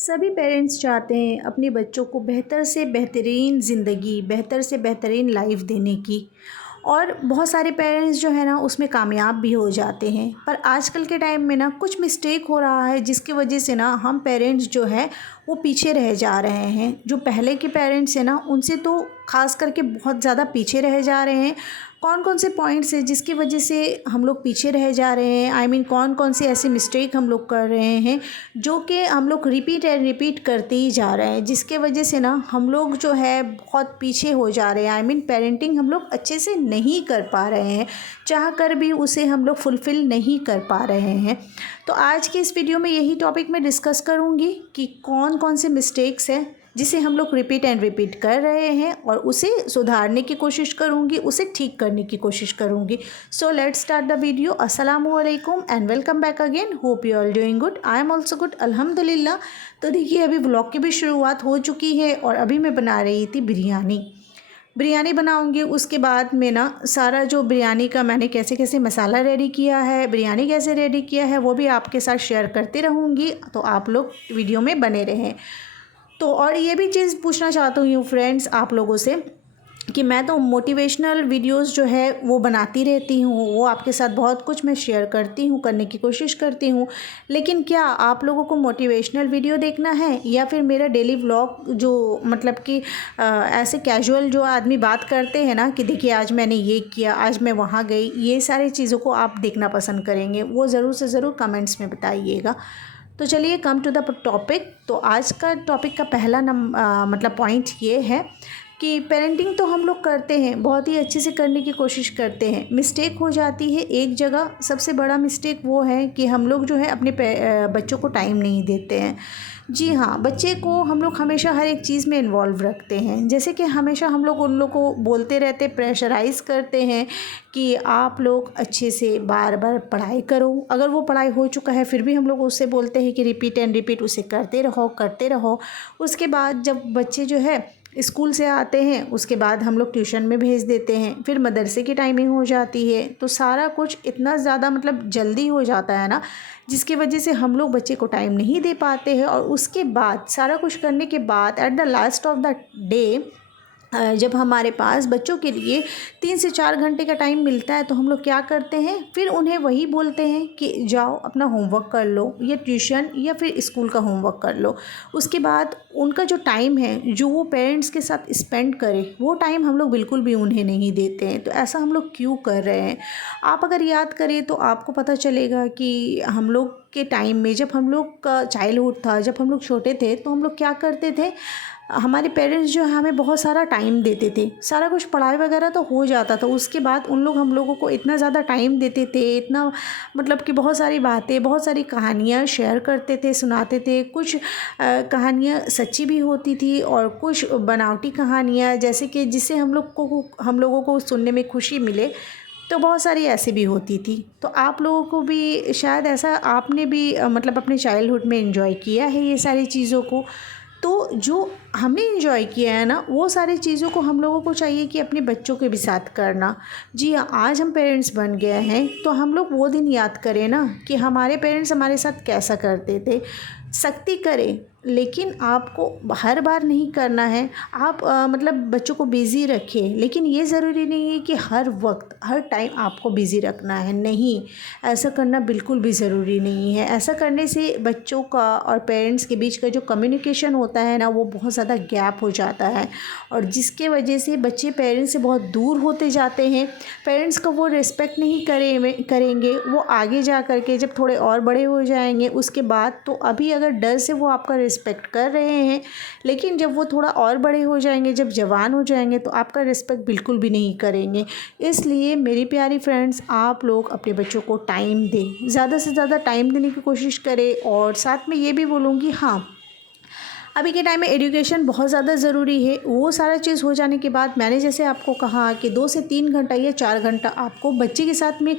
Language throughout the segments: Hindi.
सभी पेरेंट्स चाहते हैं अपने बच्चों को बेहतर से बेहतरीन ज़िंदगी, बेहतर से बेहतरीन लाइफ देने की। और बहुत सारे पेरेंट्स जो है ना उसमें कामयाब भी हो जाते हैं। पर आजकल के टाइम में ना कुछ मिस्टेक हो रहा है जिसकी वजह से ना हम पेरेंट्स जो है वो पीछे रह जा रहे हैं। जो पहले के पेरेंट्स हैं ना उनसे तो ख़ास करके बहुत ज़्यादा पीछे रह जा रहे हैं। कौन कौन से पॉइंट्स हैं जिसकी वजह से हम लोग पीछे रह जा रहे हैं, आई मीन कौन कौन से ऐसे मिस्टेक हम लोग कर रहे हैं जो कि हम लोग रिपीट एंड रिपीट करते ही जा रहे हैं, जिसके वजह से ना हम लोग जो है बहुत पीछे हो जा रहे हैं। आई मीन पेरेंटिंग हम लोग अच्छे से नहीं कर पा रहे हैं, चाह कर भी उसे हम लोग फुलफ़िल नहीं कर पा रहे हैं। तो आज के इस वीडियो में यही टॉपिक मैं डिस्कस करूँगी कि कौन कौन से मिस्टेक्स हैं जिसे हम लोग रिपीट एंड रिपीट कर रहे हैं और उसे सुधारने की कोशिश करूँगी, उसे ठीक करने की कोशिश करूँगी। So let's start the video. अस्सलामु अलैकुम and welcome back again. Hope you all doing good, I am also good, अल्हम्दुलिल्लाह। तो देखिए अभी व्लॉग की भी शुरुआत हो चुकी है और अभी मैं बना रही थी बिरयानी बनाऊंगी। उसके बाद में ना सारा जो बिरयानी का मैंने कैसे कैसे मसाला रेडी किया है, बिरयानी कैसे रेडी किया है, वो भी आपके साथ शेयर करती रहूँगी। तो आप लोग वीडियो में बने रहें। तो और ये भी चीज़ पूछना चाहती हूँ फ्रेंड्स आप लोगों से कि मैं तो मोटिवेशनल वीडियोस जो है वो बनाती रहती हूँ, वो आपके साथ बहुत कुछ मैं शेयर करती हूँ, करने की कोशिश करती हूँ। लेकिन क्या आप लोगों को मोटिवेशनल वीडियो देखना है या फिर मेरा डेली व्लॉग जो मतलब कि ऐसे कैजुअल जो आदमी बात करते हैं ना कि देखिए आज मैंने ये किया, आज मैं वहाँ गई, ये सारी चीज़ों को आप देखना पसंद करेंगे? वो ज़रूर से ज़रूर कमेंट्स में बताइएगा। तो चलिए कम टू द टॉपिक। तो आज का टॉपिक का पहला मतलब पॉइंट ये है कि पेरेंटिंग तो हम लोग करते हैं, बहुत ही अच्छे से करने की कोशिश करते हैं, मिस्टेक हो जाती है एक जगह। सबसे बड़ा मिस्टेक वो है कि हम लोग जो है अपने बच्चों को टाइम नहीं देते हैं। जी हाँ, बच्चे को हम लोग हमेशा हर एक चीज़ में इन्वॉल्व रखते हैं। जैसे कि हमेशा हम लोग उन लोग को बोलते रहते, प्रेशराइज़ करते हैं कि आप लोग अच्छे से बार बार पढ़ाई करो। अगर वो पढ़ाई हो चुका है फिर भी हम लोग उससे बोलते हैं कि रिपीट एंड रिपीट उसे करते रहो करते रहो। उसके बाद जब बच्चे जो है स्कूल से आते हैं उसके बाद हम लोग ट्यूशन में भेज देते हैं, फिर मदरसे की टाइमिंग हो जाती है। तो सारा कुछ इतना ज़्यादा मतलब जल्दी हो जाता है ना, जिसकी वजह से हम लोग बच्चे को टाइम नहीं दे पाते हैं। और उसके बाद सारा कुछ करने के बाद at the last of the day जब हमारे पास बच्चों के लिए 3 से 4 घंटे का टाइम मिलता है तो हम लोग क्या करते हैं, फिर उन्हें वही बोलते हैं कि जाओ अपना होमवर्क कर लो, या ट्यूशन या फिर स्कूल का होमवर्क कर लो। उसके बाद उनका जो टाइम है जो वो पेरेंट्स के साथ स्पेंड करें, वो टाइम हम लोग बिल्कुल भी उन्हें नहीं देते हैं। तो ऐसा हम लोग क्यों कर रहे हैं? आप अगर याद करें तो आपको पता चलेगा कि हम लोग के टाइम में जब हम लोग का चाइल्डहुड था, जब हम लोग छोटे थे, तो हम लोग क्या करते थे, हमारे पेरेंट्स जो है हमें बहुत सारा टाइम देते थे। सारा कुछ पढ़ाई वगैरह तो हो जाता था, उसके बाद उन लोग हम लोगों को इतना ज़्यादा टाइम देते थे, इतना मतलब कि बहुत सारी बातें, बहुत सारी कहानियाँ शेयर करते थे, सुनाते थे। कुछ कहानियाँ सच्ची भी होती थी और कुछ बनावटी कहानियाँ, जैसे कि जिससे हम लोगों को सुनने में खुशी मिले। तो बहुत सारी ऐसी भी होती थी। तो आप लोगों को भी शायद ऐसा आपने भी मतलब अपने चाइल्डहुड में एंजॉय किया है ये सारी चीज़ों को। तो जो हमने एंजॉय किया है ना, वो सारी चीज़ों को हम लोगों को चाहिए कि अपने बच्चों के भी साथ करना। जी हाँ, आज हम पेरेंट्स बन गए हैं तो हम लोग वो दिन याद करें ना कि हमारे पेरेंट्स हमारे साथ कैसा करते थे। सख्ती करें लेकिन आपको हर बार नहीं करना है। आप मतलब बच्चों को बिज़ी रखें, लेकिन ये ज़रूरी नहीं है कि हर वक्त हर टाइम आपको बिज़ी रखना है। नहीं, ऐसा करना बिल्कुल भी ज़रूरी नहीं है। ऐसा करने से बच्चों का और पेरेंट्स के बीच का जो कम्युनिकेशन होता है ना, वो बहुत ज़्यादा गैप हो जाता है और जिसके वजह से बच्चे पेरेंट्स से बहुत दूर होते जाते हैं। पेरेंट्स का वो रिस्पेक्ट नहीं करेंगे। वो आगे जा कर के जब थोड़े और बड़े हो जाएंगे उसके बाद, तो अभी अगर डर से वो आपका रिस्पेक्ट कर रहे हैं, लेकिन जब वो थोड़ा और बड़े हो जाएंगे, जब जवान हो जाएंगे, तो आपका रिस्पेक्ट बिल्कुल भी नहीं करेंगे। इसलिए मेरी प्यारी फ्रेंड्स, आप लोग अपने बच्चों को टाइम दें, ज़्यादा से ज़्यादा टाइम देने की कोशिश करें। और साथ में ये भी बोलूँगी, हाँ, अभी के टाइम में एजुकेशन बहुत ज़्यादा ज़रूरी है। वो सारा चीज़ हो जाने के बाद मैंने जैसे आपको कहा कि 2 से 3 घंटा या 4 घंटा आपको बच्चे के साथ में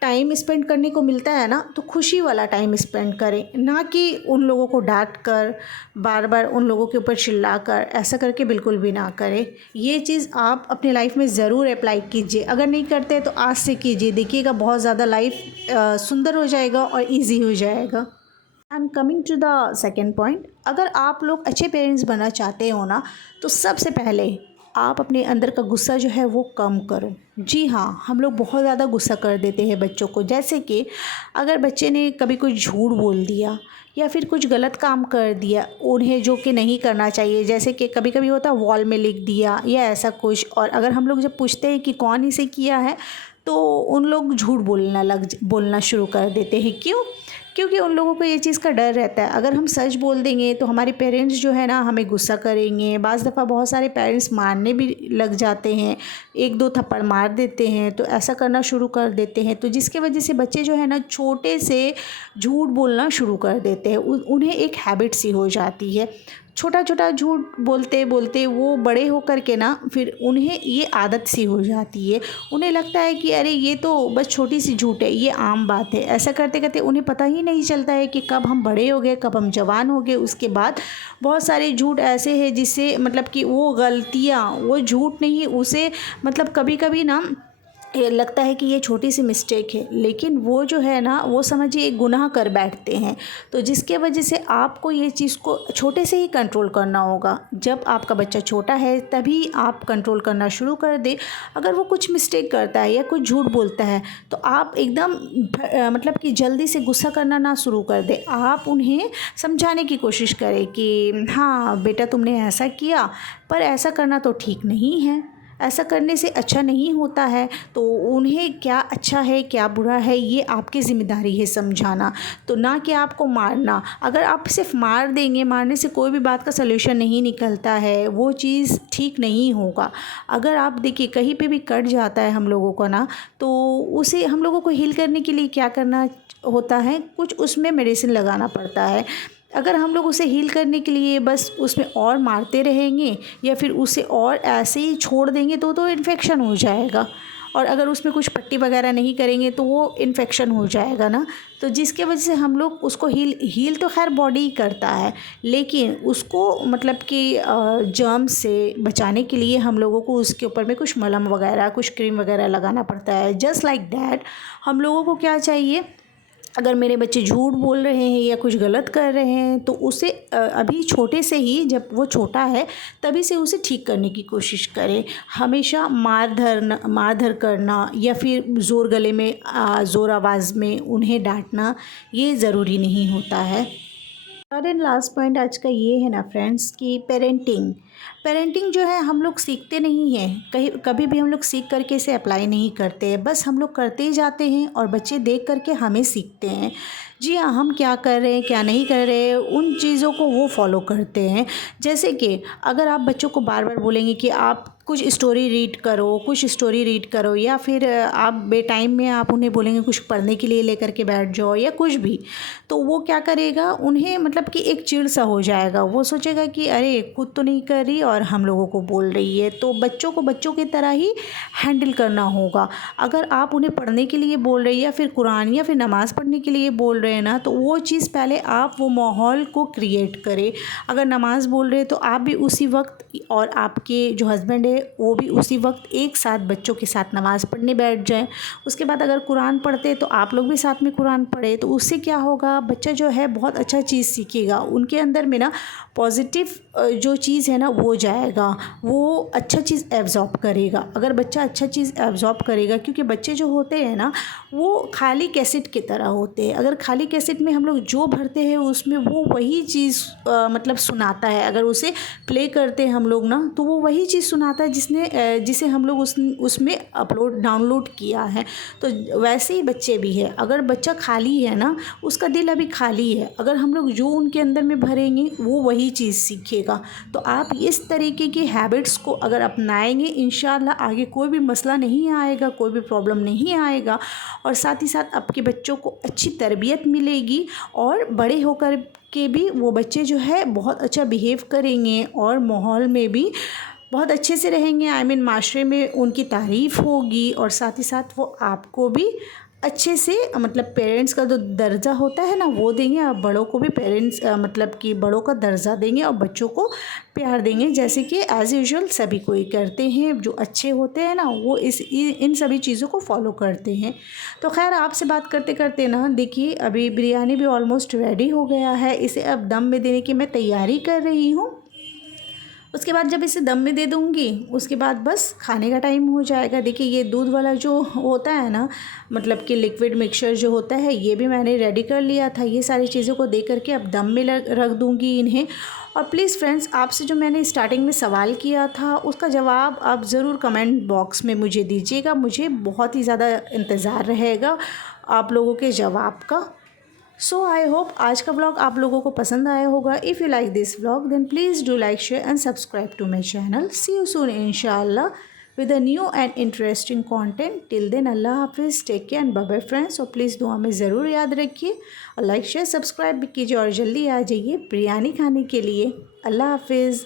टाइम स्पेंड करने को मिलता है ना, तो खुशी वाला टाइम स्पेंड करें, ना कि उन लोगों को डांट कर, बार बार उन लोगों के ऊपर चिल्ला कर। ऐसा करके बिल्कुल भी ना करें। ये चीज़ आप अपने लाइफ में ज़रूर अप्लाई कीजिए। अगर नहीं करते तो आज से कीजिए, देखिएगा बहुत ज़्यादा लाइफ सुंदर हो जाएगा और ईजी हो जाएगा। And coming to the second point, अगर आप लोग अच्छे पेरेंट्स बनना चाहते हो ना, तो सबसे पहले आप अपने अंदर का गुस्सा जो है वो कम करो। जी हाँ, हम लोग बहुत ज़्यादा गुस्सा कर देते हैं बच्चों को। जैसे कि अगर बच्चे ने कभी कुछ झूठ बोल दिया या फिर कुछ गलत काम कर दिया उन्हें, जो कि नहीं करना चाहिए, जैसे कि कभी कभी होता है वॉल में लिख दिया या ऐसा कुछ, और अगर हम लोग जब पूछते हैं कि कौन इसे किया है, तो उन लोग झूठ बोलना शुरू कर देते हैं। क्यों? क्योंकि उन लोगों को ये चीज़ का डर रहता है, अगर हम सच बोल देंगे तो हमारे पेरेंट्स जो है ना हमें गुस्सा करेंगे। बाज़ दफ़ा बहुत सारे पेरेंट्स मारने भी लग जाते हैं, एक दो थप्पड़ मार देते हैं, तो ऐसा करना शुरू कर देते हैं। तो जिसके वजह से बच्चे जो है ना छोटे से झूठ बोलना शुरू कर देते हैं, उन्हें एक हैबिट सी हो जाती है। छोटा छोटा झूठ बोलते बोलते वो बड़े होकर के ना फिर उन्हें ये आदत सी हो जाती है। उन्हें लगता है कि अरे ये तो बस छोटी सी झूठ है, ये आम बात है। ऐसा करते करते उन्हें पता ही नहीं चलता है कि कब हम बड़े हो गए, कब हम जवान हो गए। उसके बाद बहुत सारे झूठ ऐसे हैं जिससे मतलब कि वो गलतियाँ, वो झूठ नहीं, उसे मतलब कभी कभी ना ये लगता है कि ये छोटी सी मिस्टेक है, लेकिन वो जो है ना वो समझिए एक गुनाह कर बैठते हैं। तो जिसके वजह से आपको ये चीज़ को छोटे से ही कंट्रोल करना होगा। जब आपका बच्चा छोटा है तभी आप कंट्रोल करना शुरू कर दें। अगर वो कुछ मिस्टेक करता है या कुछ झूठ बोलता है तो आप एकदम मतलब कि जल्दी से गुस्सा करना ना शुरू कर दें। आप उन्हें समझाने की कोशिश करें कि हाँ बेटा तुमने ऐसा किया, पर ऐसा करना तो ठीक नहीं है, ऐसा करने से अच्छा नहीं होता है। तो उन्हें क्या अच्छा है क्या बुरा है ये आपकी ज़िम्मेदारी है समझाना, तो ना कि आपको मारना। अगर आप सिर्फ मार देंगे, मारने से कोई भी बात का सलूशन नहीं निकलता है, वो चीज़ ठीक नहीं होगा। अगर आप देखिए कहीं पे भी कट जाता है हम लोगों को ना, तो उसे हम लोगों को हील करने के लिए क्या करना होता है, कुछ उसमें मेडिसिन लगाना पड़ता है। अगर हम लोग उसे हील करने के लिए बस उसमें और मारते रहेंगे या फिर उसे और ऐसे ही छोड़ देंगे तो इन्फेक्शन हो जाएगा, और अगर उसमें कुछ पट्टी वगैरह नहीं करेंगे तो वो इन्फेक्शन हो जाएगा ना। तो जिसके वजह से हम लोग उसको हील तो खैर बॉडी ही करता है, लेकिन उसको मतलब कि जर्म से बचाने के लिए हम लोगों को उसके ऊपर में कुछ मलहम वगैरह, कुछ क्रीम वगैरह लगाना पड़ता है। जस्ट लाइक दैट हम लोगों को क्या चाहिए, अगर मेरे बच्चे झूठ बोल रहे हैं या कुछ गलत कर रहे हैं तो उसे अभी छोटे से ही, जब वो छोटा है तभी से उसे ठीक करने की कोशिश करें। हमेशा मार धर करना या फिर ज़ोर गले में ज़ोर आवाज़ में उन्हें डांटना ये ज़रूरी नहीं होता है। थर्ड एंड लास्ट पॉइंट आज का ये है ना फ्रेंड्स कि पेरेंटिंग जो है हम लोग सीखते नहीं हैं, कहीं कभी भी हम लोग सीख करके इसे अप्लाई नहीं करते हैं, बस हम लोग करते ही जाते हैं और बच्चे देख करके हमें सीखते हैं। जी हाँ, हम क्या कर रहे हैं क्या नहीं कर रहे हैं उन चीज़ों को वो फॉलो करते हैं। जैसे कि अगर आप बच्चों को बार बार बोलेंगे कि आप कुछ स्टोरी रीड करो या फिर आप बेटाइम में आप उन्हें बोलेंगे कुछ पढ़ने के लिए लेकर के बैठ जाओ या कुछ भी, तो वो क्या करेगा, उन्हें मतलब कि एक चिढ़ सा हो जाएगा। वो सोचेगा कि अरे खुद तो नहीं कर रही और हम लोगों को बोल रही है। तो बच्चों को बच्चों की तरह ही हैंडल करना होगा। अगर आप उन्हें पढ़ने के लिए बोल रहे हैं या फिर कुरान या फिर नमाज़ पढ़ने के लिए बोल रहे हैं ना, तो वो चीज़ पहले आप वो माहौल को क्रिएट करें। अगर नमाज़ बोल रहे हैं तो आप भी उसी वक्त और आपके जो हस्बैंड है वो भी उसी वक्त एक साथ बच्चों के साथ नमाज़ पढ़ने बैठ जाएं। उसके बाद अगर कुरान पढ़ते हैं तो आप लोग भी साथ में कुरान पढ़े, तो उससे क्या होगा, बच्चा जो है बहुत अच्छा चीज़ सीखेगा। उनके अंदर में ना पॉजिटिव जो चीज़ है ना वो जाएगा, वो अच्छा चीज़ एब्जॉर्ब करेगा। अगर बच्चा अच्छा चीज़ एब्जॉर्ब करेगा, क्योंकि बच्चे जो होते हैं ना वो खाली कैसेट की तरह होते हैं। अगर खाली कैसेट में हम लोग जो भरते हैं उसमें वो वही चीज़ मतलब सुनाता है। अगर उसे प्ले करते हैं हम लोग ना तो वो वही चीज़ सुनाता है जिसे हम लोग उसमें डाउनलोड किया है। तो वैसे ही बच्चे भी है, अगर बच्चा खाली है ना, उसका दिल अभी खाली है, अगर हम लोग जो उनके अंदर में भरेंगे वो वही चीज़ सीखेगा। तो आप इस तरीके की हैबिट्स को अगर अपनाएंगे, इंशाल्लाह आगे कोई भी मसला नहीं आएगा, कोई भी प्रॉब्लम नहीं आएगा, और साथ ही साथ आपके बच्चों को अच्छी तरबियत मिलेगी और बड़े होकर के भी वो बच्चे जो है बहुत अच्छा बिहेव करेंगे और माहौल में भी बहुत अच्छे से रहेंगे। माशरे में उनकी तारीफ़ होगी और साथ ही साथ वो आपको भी अच्छे से मतलब पेरेंट्स का जो दर्जा होता है ना वो देंगे, और बड़ों को भी पेरेंट्स मतलब कि बड़ों का दर्जा देंगे और बच्चों को प्यार देंगे, जैसे कि एज़ यूजुअल सभी कोई करते हैं। जो अच्छे होते हैं ना वो इन सभी चीज़ों को फॉलो करते हैं। तो खैर आपसे बात करते करते ना देखिए अभी बिरयानी भी ऑलमोस्ट रेडी हो गया है। इसे अब दम में देने की मैं तैयारी कर रही हूँ। उसके बाद जब इसे दम में दे दूँगी उसके बाद बस खाने का टाइम हो जाएगा। देखिए ये दूध वाला जो होता है ना मतलब कि लिक्विड मिक्सचर जो होता है ये भी मैंने रेडी कर लिया था। ये सारी चीज़ों को दे करके अब दम में रख दूँगी इन्हें। और प्लीज़ फ्रेंड्स आपसे जो मैंने स्टार्टिंग में सवाल किया था उसका जवाब आप ज़रूर कमेंट बॉक्स में मुझे दीजिएगा। मुझे बहुत ही ज़्यादा इंतज़ार रहेगा आप लोगों के जवाब का। सो आई होप आज का ब्लॉग आप लोगों को पसंद आया होगा। If you like this blog then please do like share and subscribe to my channel. See you soon इंशाल्लाह with a new and interesting content. Till then Allah हाफिज़, take care and bye bye friends. और प्लीज़ दुआ में ज़रूर याद रखिए और लाइक शेयर सब्सक्राइब भी कीजिए और जल्दी आ जाइए बिरयानी खाने के लिए। अल्लाह हाफिज़।